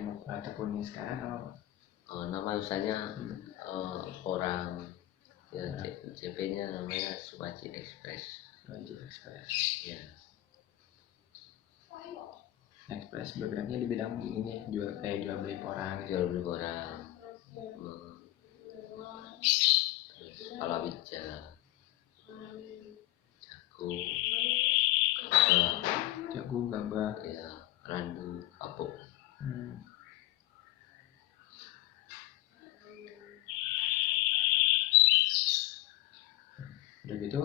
yang tekuni sekarang apa? Nama usahanya orang ya, CP-nya namanya Suwaji Express. Suwaji Express. Ya. Express bergeraknya di bidang ini jual beli porang. Jual beli porang. Terus palawija, jagung, gabah, ya, randu, kapuk. Udah gitu,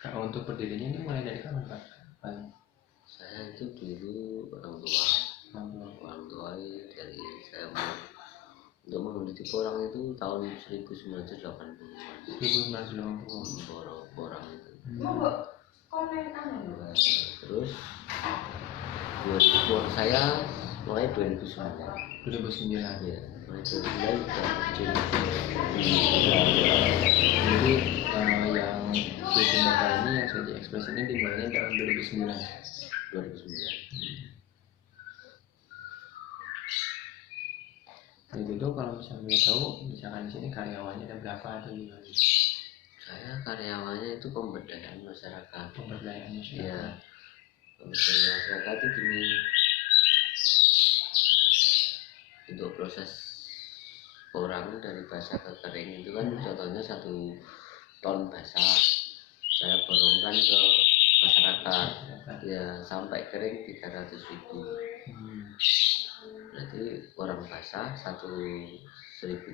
kalau untuk berdirinya ini mulai dari kapan Pak? Saya itu dulu orang tua dari saya untuk meneliti porang itu tahun 1980-an. 1980. Porang itu. Terus saya mulai 2009. Ya, mulai 2009 sudah kecil. Jadi yang Suwaji Bapak ini, yang Suwaji Express ini dimulai tahun 2009. Jadi itu kalau misalnya boleh tahu, misalkan di sini karyawannya ada berapa atau gimana? Saya karyawannya itu pemberdayaan masyarakat. Pemberdayaan masyarakat. Ya, pemberdayaan masyarakat itu gini. Untuk proses porang dari basah ke kering itu kan contohnya 1 ton basah saya borongkan ke masyarakat ya sampai kering 300.000. Berarti porang basah 1.000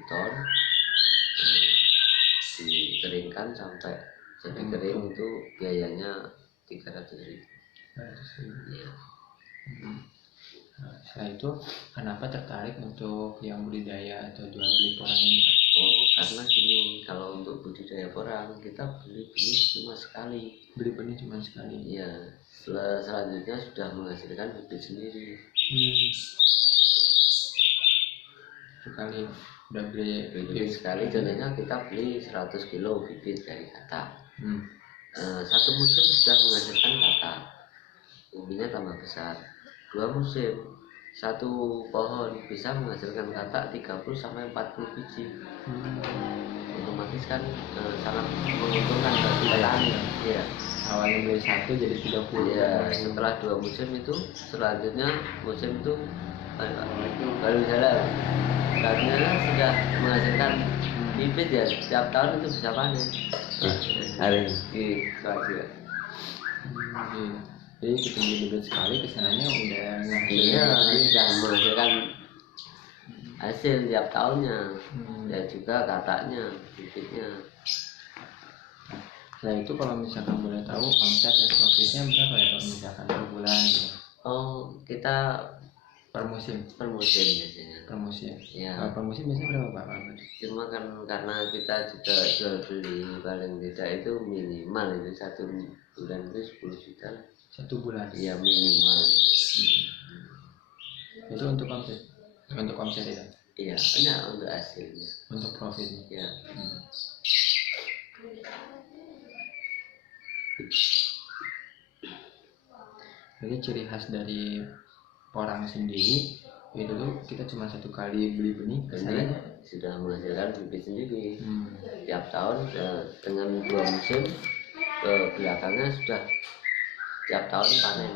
ton dikeringkan sampai jadi kering itu biayanya 300.000. Ya. Nah, setelah itu kenapa tertarik untuk yang budidaya atau jual beli porang ini? Karena gini, kalau untuk budidaya porang kita beli benih cuma sekali. Iya, selanjutnya sudah menghasilkan bibit sendiri. Sekali udah beli bibit sekali, contohnya kita beli 100 kilo bibit dari katak. 1 musim sudah menghasilkan katak, umbinya tambah besar. 2 musim 1 pohon bisa menghasilkan katak 30-40 biji. Otomatis kan sangat menguntungkan bagi petani. Ya. Awalnya beli 1 jadi 30. Ya, setelah 2 musim itu selanjutnya musim itu baru jalan. Selanjutnya sudah menghasilkan bibit ya, setiap tahun itu bisa panen. Hari ini jadi kita beli bibit sekali kesananya udah menghasilkan hasil tiap tahunnya. Ya juga kataknya, bibitnya. Setelah itu kalau misalkan boleh tahu omset dan profitnya berapa ya kalau misalkan per bulan gitu? Kita per musim biasanya. Per musim. Ya. Per musim biasanya berapa Pak? Cuma kan karena kita juga jual beli paling tidak itu minimal itu 1 bulan itu 10 juta. 1 bulan? Iya minimal. Itu untuk omset? Untuk omset itu? Iya, enggak untuk hasilnya. Untuk profitnya? Iya. Jadi ciri khas dari porang sendiri itu tuh kita cuma 1 kali beli benih kesannya sudah menghasilkan bibit sendiri. Tiap tahun dengan 2 musim ke belakangnya sudah tiap tahun panen.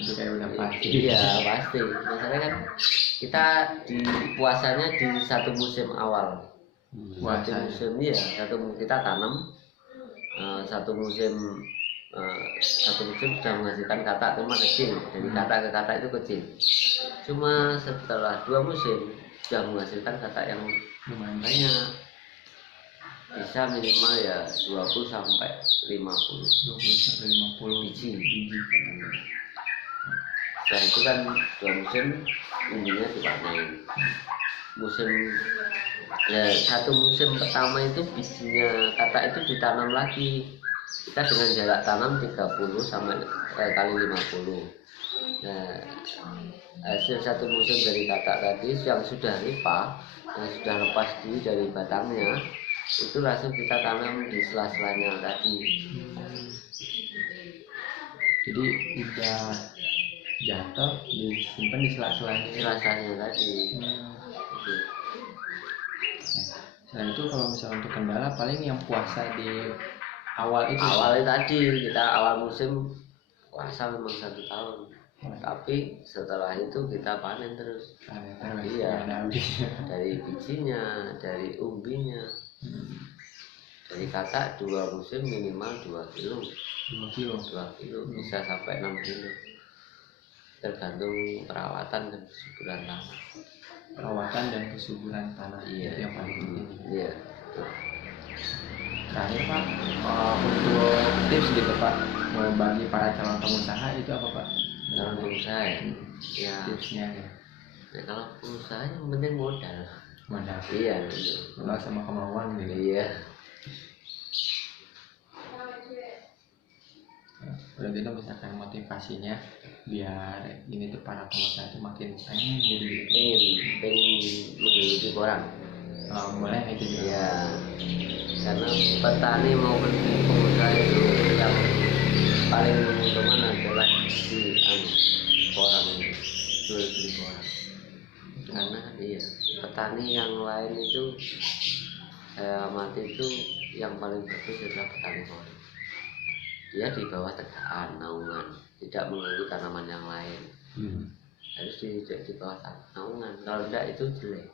Itu kayak udah pasti. Iya pasti. Masalahnya kan kita di puasanya di 1 musim awal. 1 musim ya, kita tanam 1 musim sudah menghasilkan katak cuma kecil. Dari katak ke katak itu kecil. Cuma setelah 2 musim sudah menghasilkan katak yang lumayan banyak. Bisa minimal ya 20 sampai 50 biji. Setelah itu kan 2 musim umbinya dipanen. Musim ya 1 musim pertama itu bijinya katak itu ditanam lagi. Kita dengan jarak tanam 30 sampai kali 50. Nah, hasil 1 musim dari katak tadi yang sudah ripa, yang sudah lepas diri dari batangnya, itu langsung kita tanam di sela-selanya tadi. Jadi udah jatuh disimpan di sela-selanya. Rasanya tadi. Itu. Selain itu kalau misalnya untuk kendala paling yang puasa di awal itu. Awalnya tadi kita awal musim puasa memang 1 tahun. Tapi setelah itu kita panen terus. Iya. Dari bijinya, dari umbinya. Dari katak 2 musim minimal 2 kilo. 2 kilo bisa sampai 6 kilo. Tergantung perawatan dan kesuburan tanah. Perawatan dan kesuburan tanah itu yang paling penting. Iya. Terakhir Pak, untuk tips gitu Pak, bagi para calon pengusaha itu apa Pak? Calon pengusaha ya. Tipsnya ya. Nah, kalau pengusaha yang penting modal. Iya. Modal sama kemauan gitu. Iya. Udah gitu misalkan motivasinya biar ini tuh para pengusaha itu makin pengen gitu. Pengen menggeluti orang. Boleh itu juga. Iya. Karena petani maupun pengusaha itu yang paling menguntungkan adalah di orang jual beli orang. Karena iya petani yang lain itu saya amati itu yang paling bagus adalah petani orang. Dia di bawah tegaan naungan, tidak mengganggu tanaman yang lain. Harus di bawah naungan. Kalau tidak itu jelek.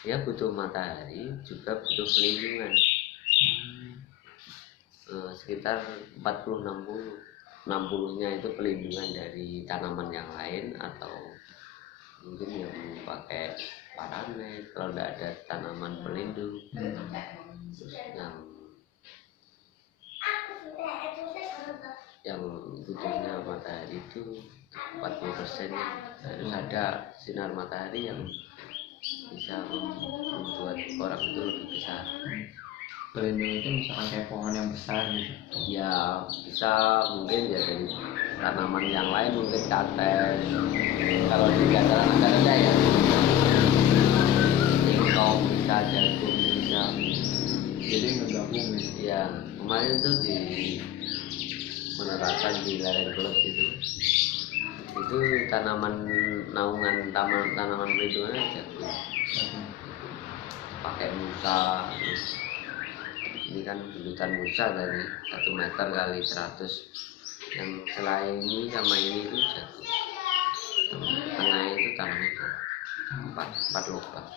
Dia butuh matahari, juga butuh pelindungan. Sekitar 40-60. 60-nya itu pelindungan dari tanaman yang lain atau mungkin yang pakai paranet kalau tidak ada tanaman pelindung. Terus yang butuhnya matahari itu 40% harus ada sinar matahari yang bisa membuat orang itu lebih besar. Pelindung itu misalkan kayak pohon yang besar gitu. Ya bisa mungkin ya dari tanaman yang lain mungkin kates. Kalau di dataran rendah ya singkong bisa, jagung bisa. Jadi ngegabung gitu. Ya kemarin tuh di menerapkan di lereng klub itu tanaman naungan tanaman pelindungan aja pakai musa. Ini kan bulutan musa dari 1 meter kali 100. Yang selain ini sama ini itu jatuh. Tengahnya itu tanamnya 4 lubang.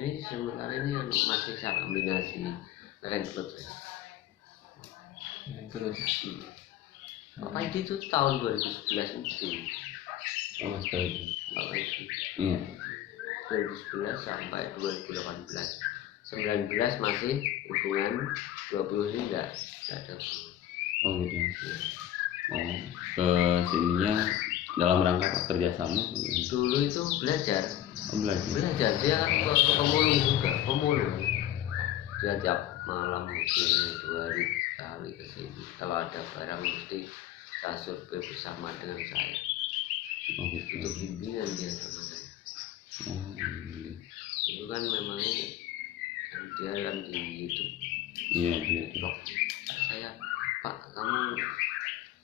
Ini sementara ini masih sangat kombinasi lereng klub. Terus Bapak itu tahun 2011 itu. Bapak itu. Iya. 2011 sampai 2018. 19 masih hubungan, 20 ini enggak ada. Oh gitu. Ke sininya dalam rangka kerjasama. Dulu itu belajar. Belajar. Dia kan pemulung juga, pemulung. Dia tiap malam mungkin 2 hari sekali ke sini. Kalau ada barang mesti saya survei bersama dengan saya. Oh gitu. Itu bimbingan dia sama saya. Itu kan memang dia kan di YouTube. Iya gitu. Saya, Pak, kamu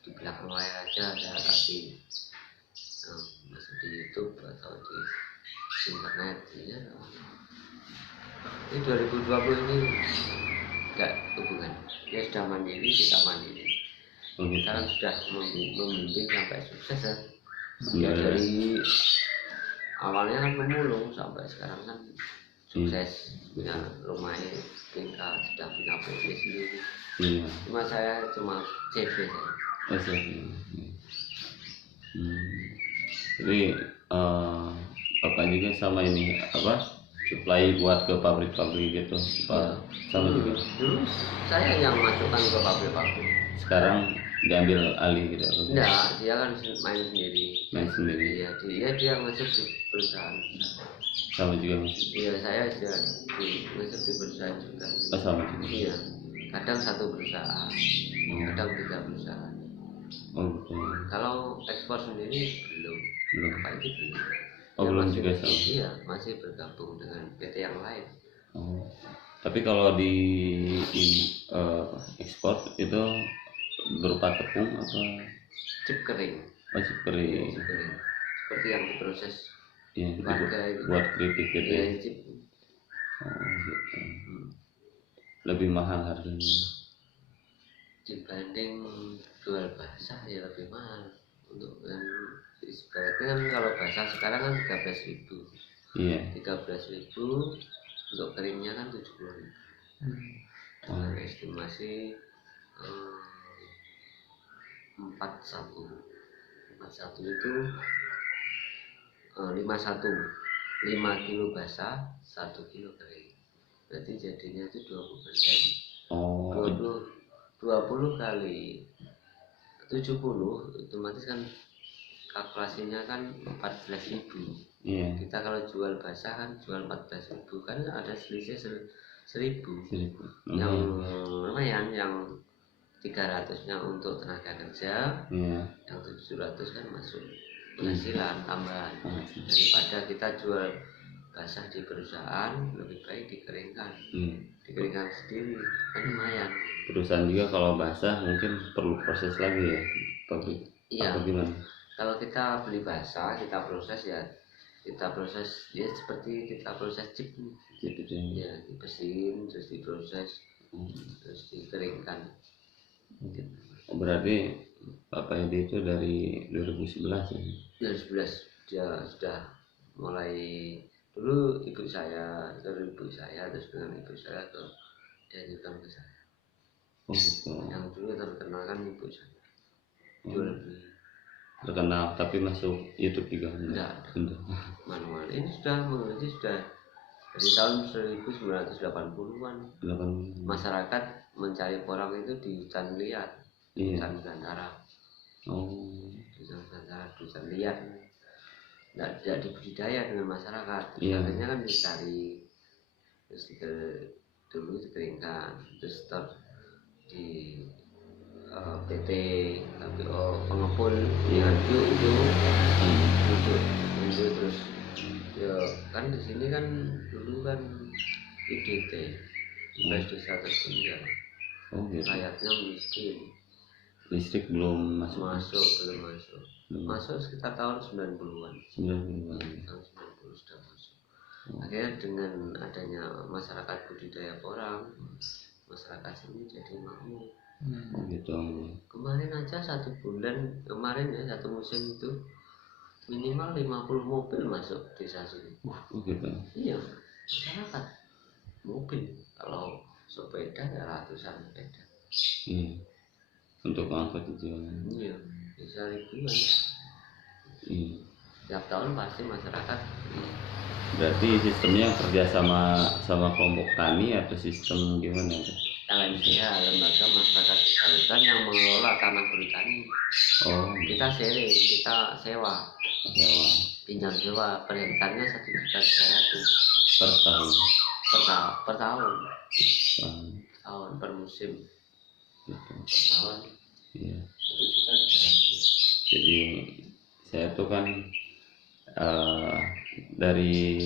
di belakang layar aja saya kasih masuk di YouTube atau di internet ya. Ini 2020 ini enggak hubungan. Dia sudah mandiri, kita mandiri. Sekarang sudah membimbing sampai sukses ya. Ya dari awalnya kan pemulung sampai sekarang kan sukses. Punya rumahnya tinggal, sudah punya PC sendiri. Cuma saya cuma CV saja. Jadi Bapak juga sama ini apa supply buat ke pabrik-pabrik gitu Pak, sama juga. Dulu saya yang masukkan ke pabrik-pabrik. Sekarang diambil alih gitu. Enggak, dia kan main sendiri. Iya, dia masuk di perusahaan. Sama juga Mas. Iya, saya sudah masuk di perusahaan juga. Oh, sama juga. Iya, kadang 1 perusahaan, kadang 3 perusahaan. Oh gitu. Kalau ekspor sendiri belum. Apa itu belum? Oh Ya, belum masih, juga sama. Iya, masih bergabung dengan PT yang lain. Oh. Tapi kalau di ekspor itu berupa tepung atau chip kering. Masih kering. Chip kering. Seperti yang diproses Ya, warga itu. buat kritik gitu Ya, ya. chip. Oh, gitu. Lebih mahal harganya. Dibanding jual basah ya lebih mahal. Untuk yang ibaratnya kan kalau basah sekarang kan 13.000. Iya. 13.000 untuk keringnya kan 70.000. Dengan estimasi 41 itu 5 kilo basah 1 kilo kering, berarti jadinya itu 20%. Oh, 20 kali 70 otomatis kan kalkulasinya kan 14.000. iya. Kita kalau jual basah kan jual 14.000 kan ada selisih 1.000. Yang lumayan, yang 300-nya untuk tenaga kerja, Iya. yang 700 kan masuk penghasilan tambahan. Daripada kita jual basah di perusahaan, lebih baik dikeringkan. Dikeringkan sendiri kan lumayan. Perusahaan juga kalau basah mungkin perlu proses lagi ya, pabrik. Iya. Apa gimana? Kalau kita beli basah, kita proses ya seperti kita proses chip. Ya, dibersihin terus diproses, terus dikeringkan. Berarti Bapak Edi itu dari 2011 ya? 2011 dia sudah mulai, dulu ibu saya terus dengan ibu saya dianjurkan ke saya. Oh gitu. Yang dulu terkenal kan ibu saya. Oh. Terkenal tapi masuk YouTube juga enggak? Manual ini sudah mengerti sudah dari tahun 1980-an. Masyarakat mencari porang itu di hutan liar, hutan belantara. Hutan belantara, hutan liar. Tidak dibudidaya dengan masyarakat. Akhirnya kan dicari, terus dulu dikeringkan, terus di PT pengepul dengan itu terus ya kan di sini kan dulu kan IDT, desa tertinggal. Rakyatnya miskin, listrik belum belum masuk sekitar tahun 90-an. Tahun 90 sudah masuk. Akhirnya dengan adanya masyarakat budidaya porang, masyarakat sini jadi makmur. Gitu. Kemarin aja 1 bulan kemarin ya, 1 musim itu minimal 50 mobil masuk desa sini. Gitu. Iya, masyarakat mobil, kalau sepeda ya ratusan sepeda. Iya. Untuk angkut itu. Iya, bisa ribuan. Iya. Tiap tahun pasti masyarakat. Berarti sistemnya kerja sama kelompok tani atau sistem gimana? LMDH, Lembaga Masyarakat Desa Hutan, yang mengelola tanah bertani. Kita sharing, kita sewa, pinjam sewa, per hektarnya 1.300.000 per tahun. Per tahun, per musim. Per tahun. Iya. 1.300.000. Jadi saya tuh kan dari